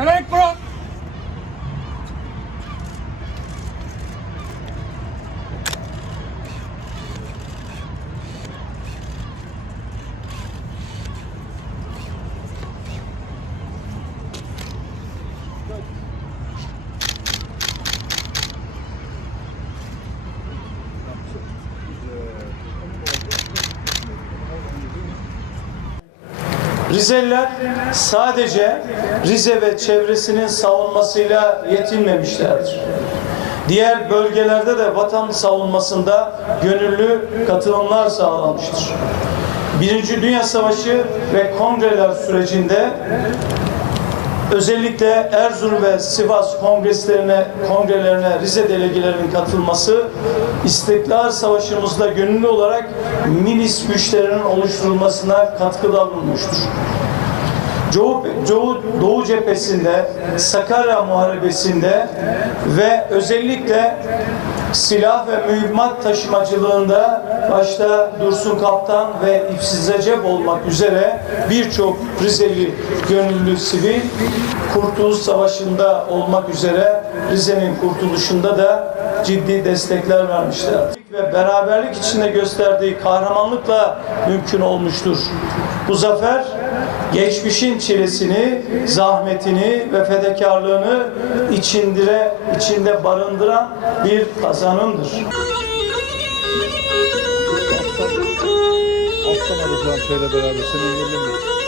7一プロ Rizeliler sadece Rize ve çevresinin savunmasıyla yetinmemişlerdir. Diğer bölgelerde de vatan savunmasında gönüllü katılımlar sağlanmıştır. Birinci Dünya Savaşı ve kongreler sürecinde özellikle Erzurum ve Sivas kongreslerine, kongrelerine Rize delegelerinin katılması İstiklal Savaşımızda gönüllü olarak milis güçlerinin oluşturulmasına katkıda bulunmuştur. Doğu, Doğu, Doğu cephesinde, Sakarya Muharebesi'nde ve özellikle silah ve mühimmat taşımacılığında başta Dursun Kaptan ve İpsiz Recep olmak üzere birçok Rizeli gönüllü sivil Kurtuluş Savaşı'nda olmak üzere Rize'nin kurtuluşunda da ciddi destekler vermişler. Ve beraberlik içinde gösterdiği kahramanlıkla mümkün olmuştur. Bu zafer geçmişin çilesini, zahmetini ve fedakarlığını içindire, içinde barındıran bir kazanımdır. Alttan alacağım şeyle beraber seni engellemiyorum.